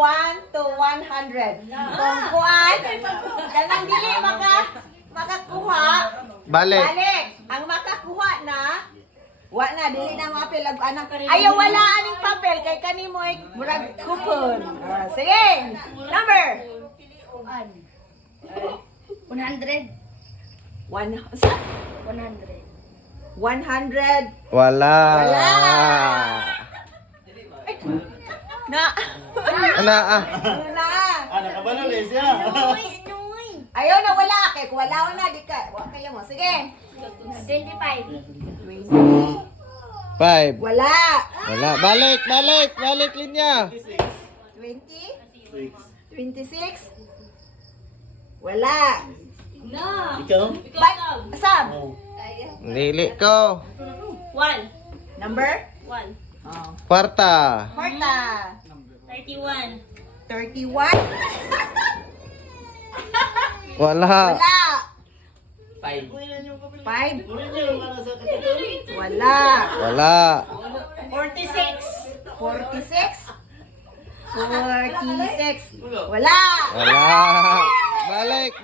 1 to 100. Kung kuan, kanang dili makakuha, Balik. balik. Ang makakuha na, wa na, dili na mapil. Ayaw, wala aning papel, kay kanimoy, murag coupon. Sige, number. 100. 100. 100. Wala. Wala. Na. Ana ah. Na. Nakabalo rin siya. Ayaw na, wala. Kaya kung wala na, di ka. Wala kayo mo. Sige. 25. 5. Wala. Wala. Balik linya. 20? 26? Wala. Ikaw? Sam. Lili ko. 1. Number? 1. Oh. Kwarta. Kwarta. 31. 31? Wala. Wala. 5. 5? Wala. Wala. 46. 46? 46. Wala. Wala. Balik.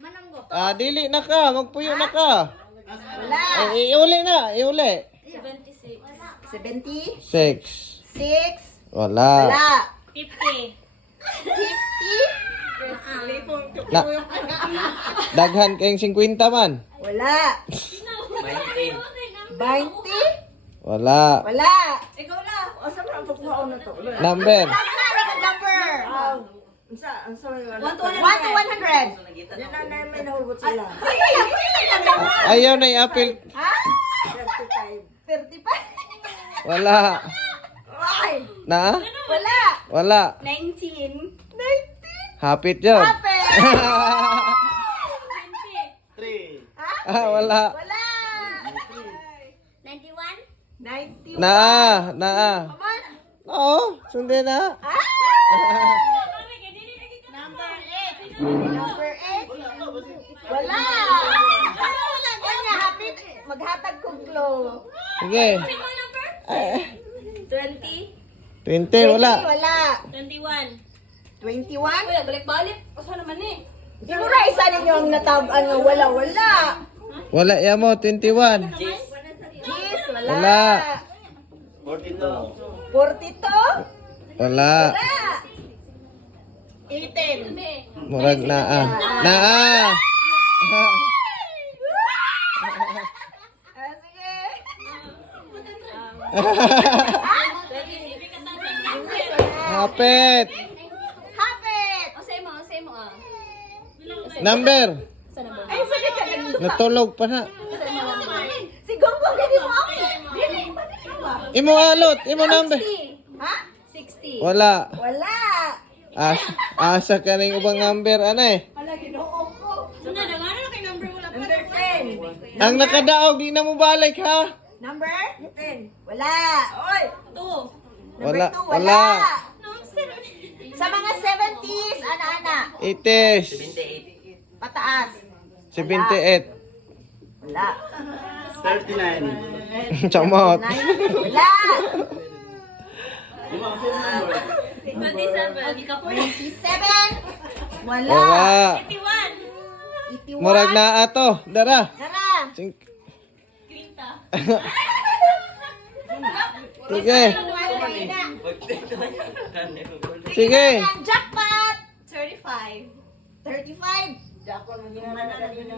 Mananggo. Dili na ka. Magpuyo na ka. Wala. Iuli na. Iuli. 76. 70? 6. 6? Wala. Wala. 50. 50? Na, daghan kayong 50 man. Wala. 20. 20? Wala. Wala. Ikaw na. O, saan na pagkuhaon na to? Number. Number. 1 to 100. Yan na namin nahulbot sila. Ayaw na i-apil. Ha? 35. 35? Wala. Ay. Na? Wala. Wala. 19. 19? Hapit yun. Happy. 3. Ha? Wala. Wala. 91. 91. Na. Aman. Oo. Sundin na. Ah? Number 8. Number 8. Wala. Wala. Happy. Maghatag kong glow. Sige. number? 20. 20. Wala. Wala. 21. 21? Wala, balik-balik. Asa naman eh. Siguro isa ninyo ang natabaan ng wala. Wala yan mo. 21. Jeez, wala. Wala. 42. 42? Wala. Wala. 18. Murag na. Na. Sige. Hapit. Hapit. Say mo ah. Number. Ay, sige ka lang. Natulog pa na. Si Gonggong, hindi mo ako. Dili, Imo alot. Imo number. ha? 60. Wala. Wala. Asa ka ng ubang number. Ano eh? Wala, ginoo ko. Suna, nangano na kay number wala pa. Number 10. Ang nakadaog, di na mo balik ha? Number 10. Wala. Oy. 2. Number Wala. 2, Wala. Sa mga 70s, ana-ana. 80s. 78. Pataas. 78. Wala. 39. Chamot. Wala. Di ba kasi yung number? 27. Ikaw po. 27. Wala. Wala. 81. 81. Murag na ato. Dara. Tara. Quinta. Sige. Wala. Sige. Jackpot. 35. 35.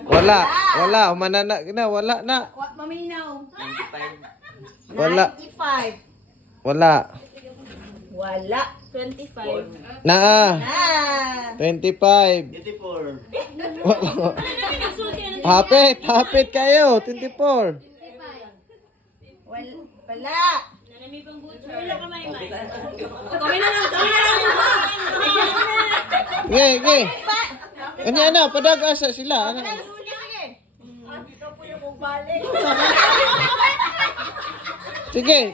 Wala. Wala. Umanana na. Wala na. Maminaw. 95. Wala. 95. Wala. Wala. 25. Na. Ah. 25. 84. Wala. Hapit kayo. 24. Wala. Nanami pang butcher. Wala ka may may. Kami na lang. Sige. Ano, padag asa sila. Ano? Sige, sige. Ikaw po yung magbalik. Sige.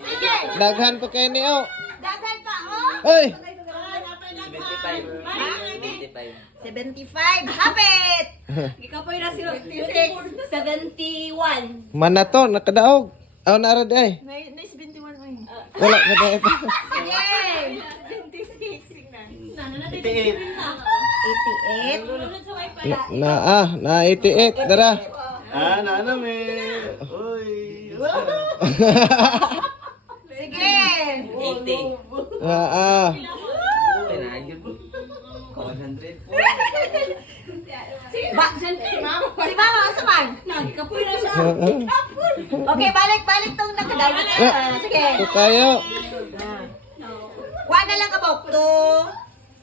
Daghan pa kayo niyo. Dagan pa, oh. Oy. 75. 75. Hapit. Ikaw po yung nasi 71. Mana to, nakadaog. Aw na ra day. May 71 ay. Wala na day. Sige. 88. Ulod sa wifi. Na 88. Dara. Uy. Sige. 80. Na. Tinayod. 100. Si Mama, asa man? Nagkapoy na siya. Okay, balik tong nakadawit. Sige. Ito kayo. Kuha na lang kabok. 2,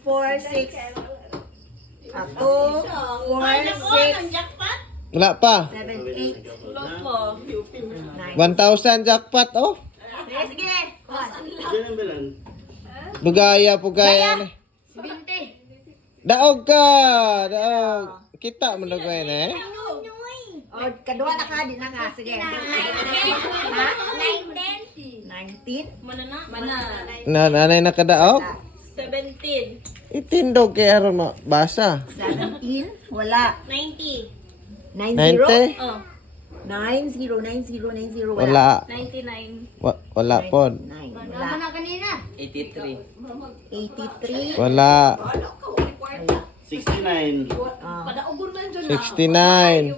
4, 6. 2, 4, Ay, nako, ang 6, jackpot. Wala pa. 7, 8, Loko. 9. 1,000 jackpot, oh. Sige, sige. Bugaya ni. 20. Daog ka. Daog. Kita mo na gawin eh. O, kadua na ka, di na nga. Sige. 19. Mana na? Mana. Nanay na kadaog. 17. Itindog kay aron mo. Basa. 17. Wala. 90. 90. 90. Oh. 90. Wala. 99. Wala po. 9. Wala. 83. 83. Wala. 69. Ah. 69.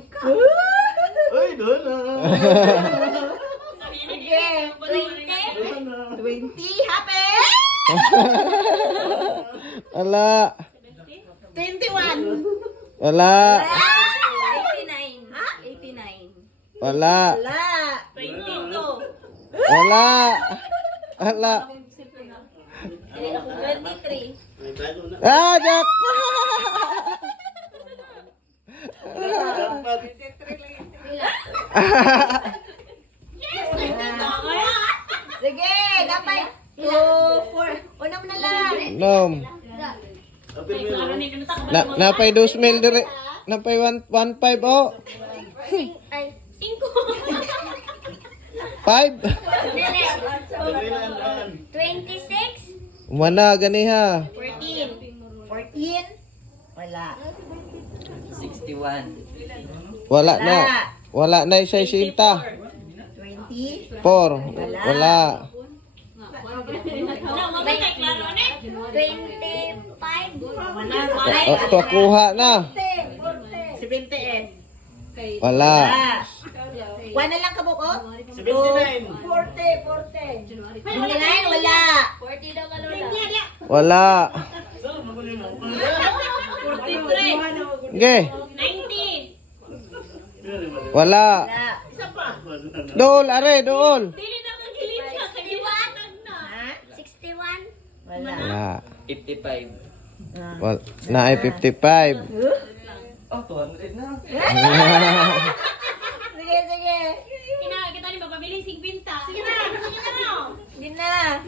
Uy, doon Sige. 20. Happy! Wala. 21. Wala. 89. Ha? 89. Wala. Wala. 22. Wala. Wala. 23. Ah, Jack! Sige, dapat 2, 4. Una mo na lang. Nom. Napay 2,000 dire. Napay 1.5 oh. Ay, 5. 5. 26. Mana ganiha. 14. 14. Wala. 61. Wala na. Wala na isa 20. 20. 4. Wala. No, mabay klaro na. 25. Kuha na. 78. Wala. Kuha na lang kabuk, oh. 79. 40. 29, wala. 40 daw ka lola. Wala. 43. Okay. 90. Wala. Wala. Dool, are, dool. Dili na kang kilid siya. Kagiwaan na. Ha? 61. Wala. Wala. 55. Wala. Na ay 55. Oh, 200 na. Sige, sige. Kita ni magpabili 50. Sige na. Hindi na.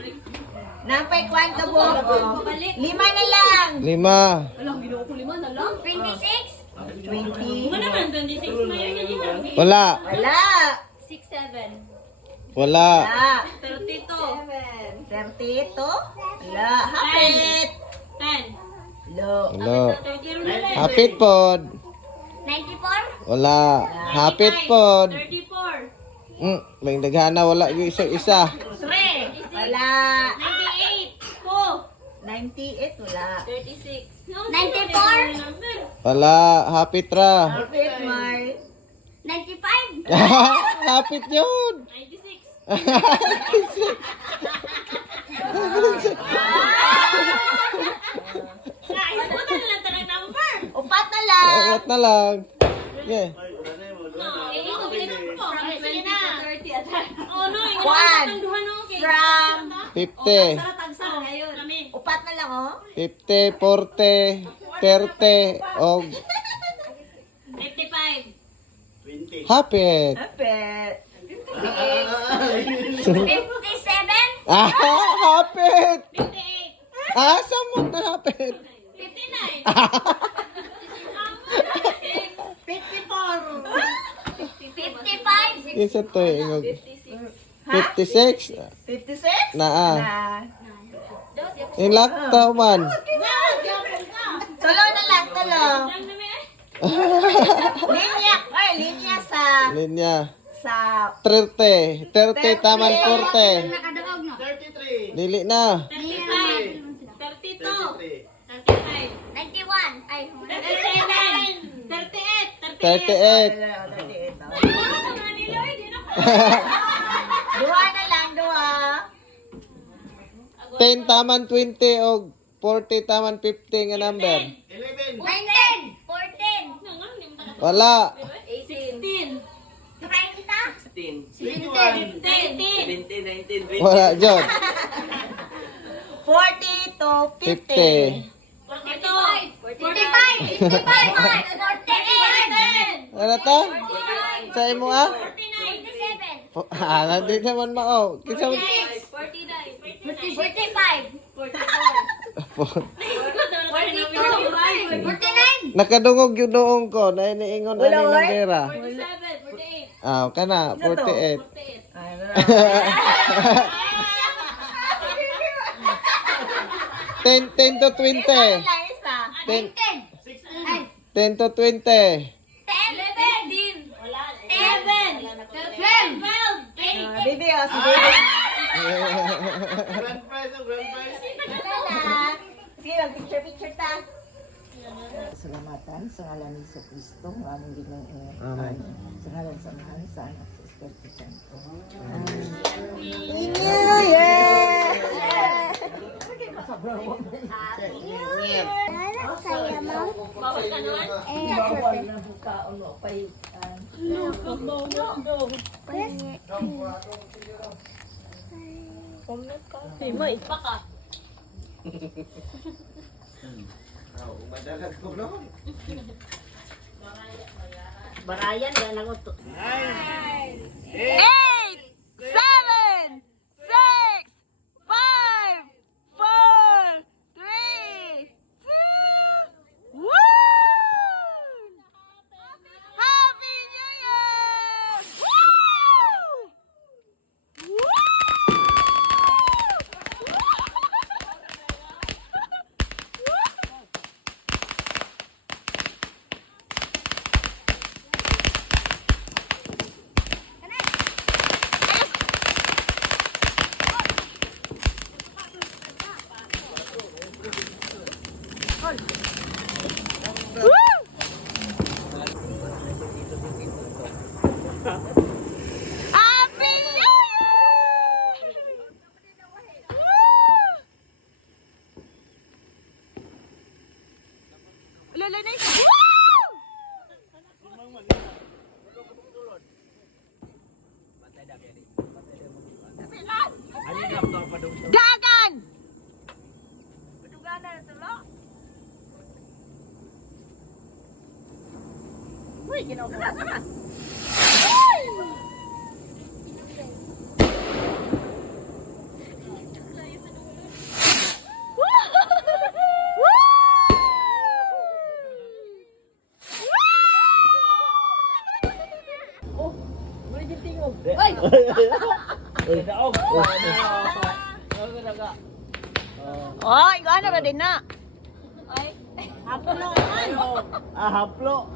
Napay kuhan kabuk. Oh. 5 na lang. 5. Alam, binuo ko 5 na lang. 26. 20. Ano naman, 26 na yun. Wala. Wala. 67. Wala. Wala. 32. 32. Wala. Hapit. 10. Lo. Wala. 30 na lang. Hapit pod. 94. Wala. Hapit pod. 34. May daghana wala yung isa-isa. 3. Wala. 98. 98. Wala. 36. 94. Wala. Hapit ra. Hapit, Mar. 95. Hapit yun. 96. Guys, buta na lang talagang number. Upat na lang. Uwat na lang. Yeah. Eh, ito, bilang po. Ay, sige na. Oh, no. Yung One. ang duha, no? Okay. From 50. Tagsa, ngayon. Kami. upat na lang, oh. 50, 40, 30, o 55. 20. hapit. Hapit. 57. Ah, hapit. 58. Ah, samot na hapit. 59. 55. Isa to ingog. 56. 56. 56? Naa. Na. Ilaktaw man. Tulo na lang, tulo. Lang namin eh. Linya. Ay, linya sa... Linya. Sa... 30. 30 taman 40. 33. Dili na. 35. 32. 33. 91. Ay, 37. 38. 38. Duha na lang, duha. 10 taman 20 o 40 taman 50 nga number. 11. 19. 14. Wala. 18. 30. 16. 21. 20. 17, 19, 20. Wala, Jod. 40 to 50. 45. 45. 47. Ano to? Sa imo ah? 47. Nandito naman mao. Kisa mo. 45. 49. Nakadungog yung noong ko. Na iniingon Wala, ani ng oy. pera. 47. 48. Ah, kana, 48. 10 to 20. Lang isa. 10, 10. 10 to 20. 11. 11. 12. Bibi, oh, si Bibi. Grand prize ang grand prize. Wala. Sige, picture ta. Salamatan sa ngalan ni Jesu Kristo, ang aming Ginoo. Amen. Sa ngalan sa Mahal sa Anak sa Espiritu Santo. New Year! Bawal ka nun? Baka. Madalag ko noon. Barayan na nanguto. 8, 7, 6, 5, 4, 3, 2, 1! Happy New Year! Woo! Happy New Year! Lalo na isa. Dagan! Paduganan na tulo. Uy, ginawa ko. Oh, ikaw ano ra din na? Ah, haplo.